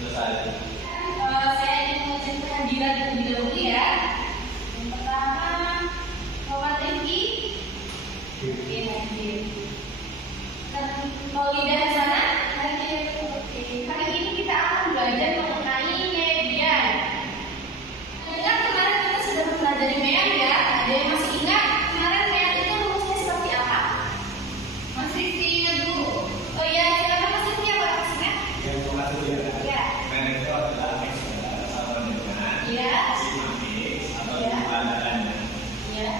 Selesai. Saya ingin mengucapkan kehadiran terlebih dahulu ya. Yang pertama, Muhammad Rifki. Oke, hadir. Maulida Hasanah, hadir. Oke, hari ini kita akan belajar mengenai median. Ingat kemarin kita sudah mempelajari median ya? Ada yang masih ingat kemarin median itu rumusnya seperti apa? Mas Rifki ingat dulu. Oh iya, silakan Mas Rifki, apa maksudnya? Yang pertama itu Ya. median itu adalah X sama dengan Ya. sigma X atau pembandingannya Ya.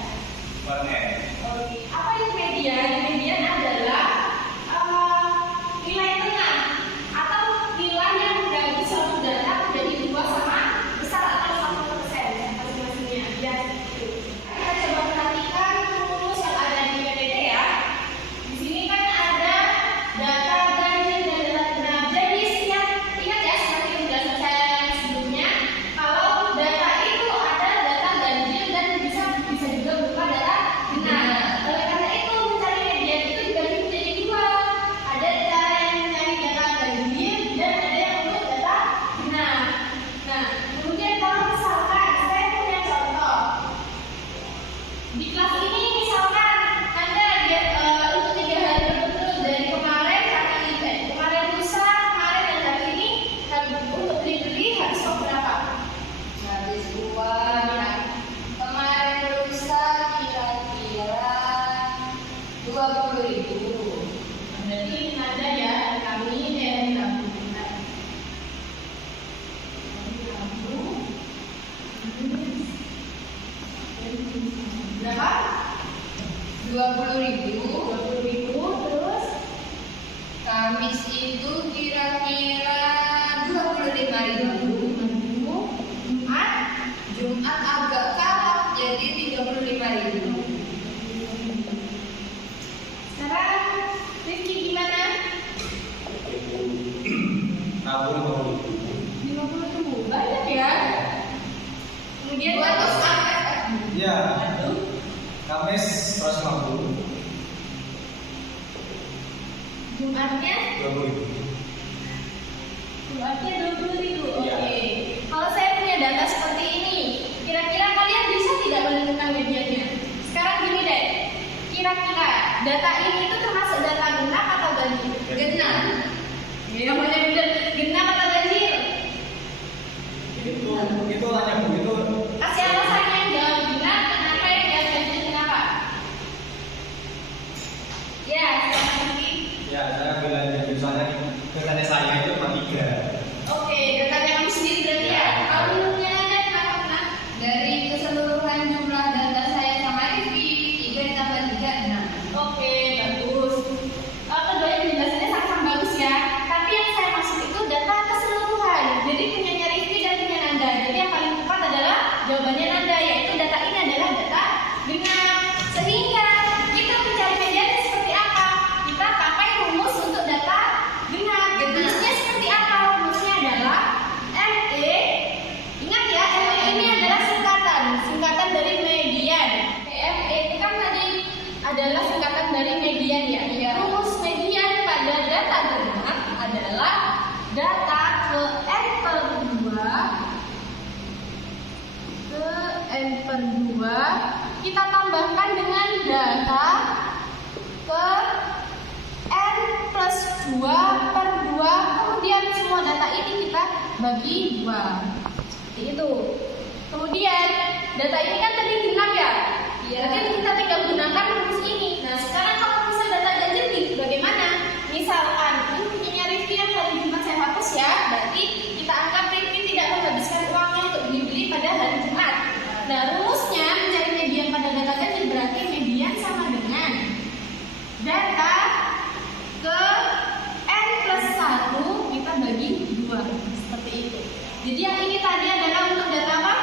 per N. Oke, apa itu median? Median adalah nilai tengah atau nilai yang membagi suatu data menjadi dua sama besar atau 1% masing-masingnya. Ya, itu. Kita coba perhatikan rumus yang ada di PPT ya. Di sini kan ada data ganjil dan data genap. Jadi ingat ya seperti penjelasan saya yang sebelumnya, kalau data itu ada data ganjil dan bisa juga berupa data genap. Oleh karena itu mencari median itu dibagi menjadi dua. Ada cara yang mencari data ganjil dan ada yang untuk data genap. Nah, kemudian kalau misalkan saya punya contoh di kelas ini, misalkan Anda lihat untuk 3 hari berturut dari kemarin kemarin lusa, kemarin dan hari ini untuk beli harus berapa? Habis uang. Kemarin lusa kira-kira 20.000. Berarti ada ya kami dari Rabu. Berapa? 20.000. Terus Kamis itu kira-kira 25.000. Jumat agak kalah jadi 35.000. Sekarang Rifki gimana? Rabu 50.000. Banyak ya. Kemudian terus ya. Kamis 150. Jumatnya 20.000. 20.000. Oke. Iya. Kalau saya punya data seperti ini, kira-kira kalian bisa tidak menentukan mediannya? Sekarang gini deh, kira-kira data ini itu termasuk data genap atau ganjil? Genap. Ya, mana benar? Genap atau ganjil? Itu hanya begitu. Kasih alasannya yang jawab genap, kenapa yang jawab ganjil, kenapa? Ya, nanti. Ya, saya bilang jadi soalnya datanya saya itu cuma 3. Oke, datanya kamu sendiri berarti ya. Kalau menurutnya Anda kenapa? Nah, dari keseluruhan jumlah data saya sama Rifki, 3 ditambah 3, 6. Oke, bagus. Keduanya penjelasannya sangat bagus ya. Tapi yang saya maksud itu data keseluruhan. Jadi punyanya Rifki dan punya Nanda. Jadi yang paling tepat adalah jawabannya Nanda, yaitu data ini adalah data genap. Sehingga kita mencari mediannya seperti apa? Kita pakai rumus untuk data genap. Rumusnya seperti apa? Rumusnya adalah ME. Ingat ya, ME ini adalah singkatan dari median. ME itu kan tadi adalah singkatan dari median ya. Rumus median pada data genap adalah data ke n per 2 kita tambahkan dengan data ke n plus 2 per 2, kemudian semua data ini kita bagi 2. Seperti itu. Kemudian data ini kan tadi genap ya. Berarti kita tinggal gunakan rumus ini. Nah, sekarang kalau misalnya data ganjil bagaimana? Misalkan ini punya Rifki yang hari Jumat saya hapus ya. Berarti kita anggap Rifki tidak menghabiskan uangnya untuk beli pada hari Jumat. Nah, rumusnya mencari median pada data ganjil berarti median sama dengan data ke n plus 1 kita bagi 2. Seperti itu. Jadi yang ini tadi adalah untuk data apa?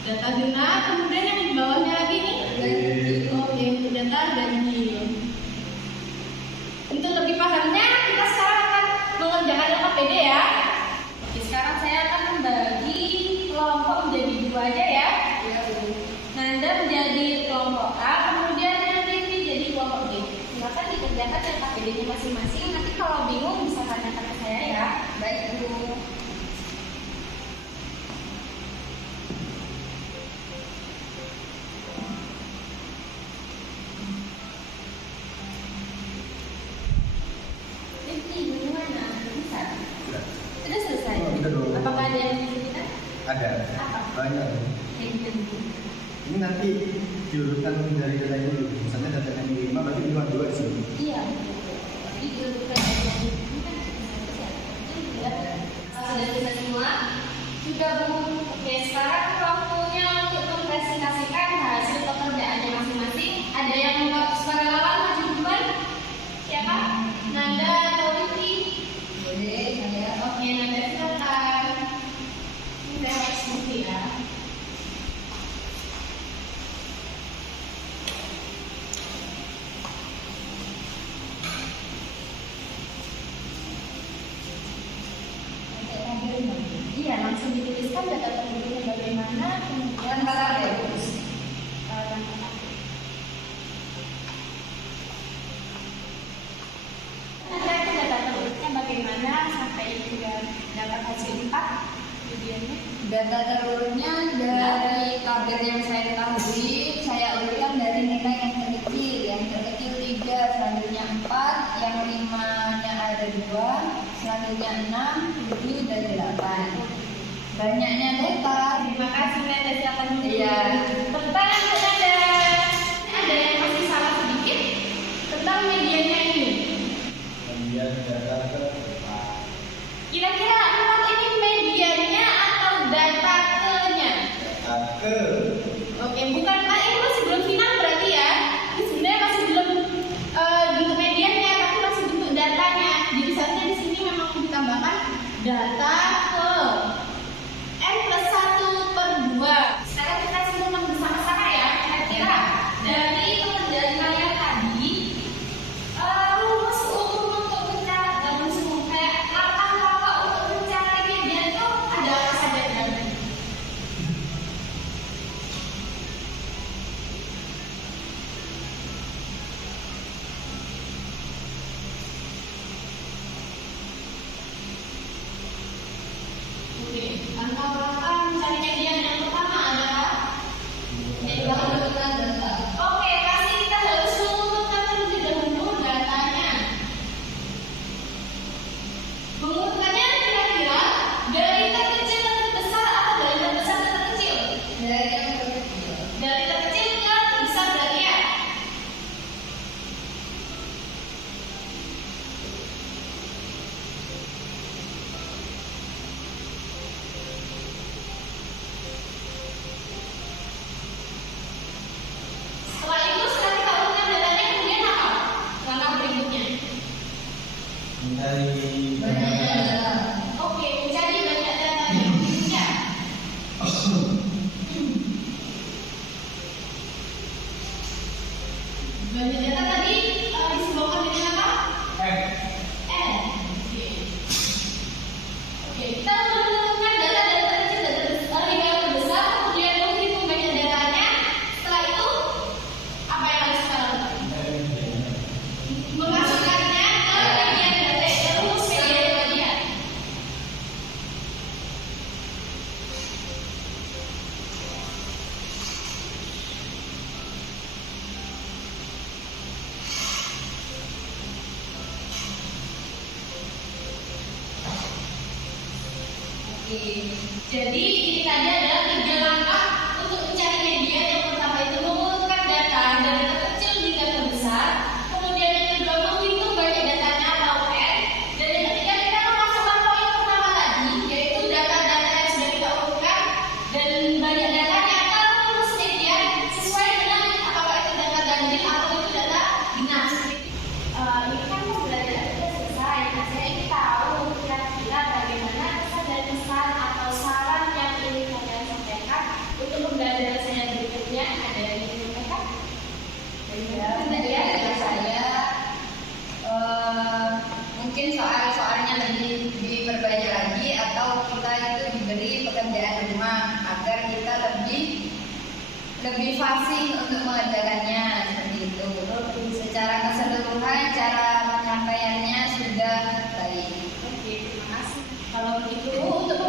Data genap. Kemudian yang di bawahnya lagi nih ganjil. Oke, untuk data ganjil. Untuk lebih pahamnya kita sekarang akan mengerjakan KPD ya. Oke, sekarang saya akan membagi kelompok menjadi 2 aja ya. Nanda menjadi kelompok A, kemudian nanti jadi kelompok B. Silakan dikerjakan cetak bedanya masing-masing. Nanti kalau bingung bisa tanyakan ke saya ya. Baik, Bu. Rifki, bagaimana? Bisa? Sudah. Sudah selesai? Oh, kita dulu. Apakah ada yang bisa kita? Ada. Apa? Banyak. Ini nanti diurutkan dari data ini dulu. Misalnya data yang 5 berarti 5 2 di sini. Iya, betul. Jadi dilakukan ini kan sudah bisa semua. Sudah, Bu. Oke, sekarang waktunya untuk mempresentasikan hasil pekerjaannya masing-masing. Ada yang mau sukarelawan maju duluan? Siapa? Nanda atau Rifki? Boleh, saya. Oke, Nanda silakan. Ini saya harus bukti ya. Iya, langsung dituliskan data penduduknya bagaimana, kemudian Antara ya, Bu. Nanti itu data penduduknya bagaimana sampai hingga dapat hasil 4 videonya. Data telurnya dari tabel yang saya ketahui, saya urutkan dari nilai yang terkecil. Yang terkecil 3, selanjutnya 4, yang 5-nya ada 2, selanjutnya 6, 7, dan 8. Banyaknya data. Terima kasih Nanda, silakan dulu. Iya. Tentang Nanda, ada yang masih salah sedikit tentang medianya ini. Kemudian data ke Kira-kira empat ini medianya atau data ke-nya? data ke Oke, bukan Pak, ini masih belum final berarti ya. Ini sebenarnya masih belum bentuk mediannya, tapi masih bentuk datanya. Jadi seharusnya di sini memang ditambahkan data ke N+1/2. Sekarang kita simak bersama-sama ya. Kira-kira dari pekerjaan kalian tadi, rumus umum untuk mencari, rumus umum kayak langkah-langkah untuk mencari median itu ada apa saja kan? Oke, langkah-langkah mencari median yang pertama adalah Menentukan data. oke, pasti kita harus mengumpulkan terlebih dahulu datanya. Mengurutkannya kira-kira dari terkecil ke terbesar atau dari terbesar ke terkecil? Dari yang terkecil. Dari terkecil ke terbesar berarti ya? Setelah itu setelah kita urutkan datanya kemudian apa? Langkah berikutnya. mencari Banyaknya data. Oke, mencari banyak data yang berikutnya. Banyak data tadi disebutkan dengan apa? N. Oke. Oke, kita menentukan data dari terkecil dan terbesar hingga yang terbesar, kemudian menghitung banyak datanya. Setelah itu, apa yang harus kita lakukan? Memasukkannya ke median data, ke rumus median tadi. Oke, jadi ini tadi adalah 3 langkah untuk mencari median. Yang pertama itu mengumpulkan data dari terkecil hingga terbesar. Kemudian yang kedua menghitung banyak datanya atau N. Dan yang ketiga kita memasukkan poin pertama tadi, yaitu data-data yang sudah kita urutkan dan banyak datanya ke rumus median sesuai dengan apakah itu data ganjil atau itu data genap. Ini kan pembelajaran sudah selesai. Nah, saya ingin tahu kira-kira bagaimana kesan dan pesan atau saran yang ingin kalian sampaikan lebih fasih untuk mengerjakannya seperti itu. Secara keseluruhan cara penyampaiannya sudah baik. Oke, terima kasih. Kalau begitu untuk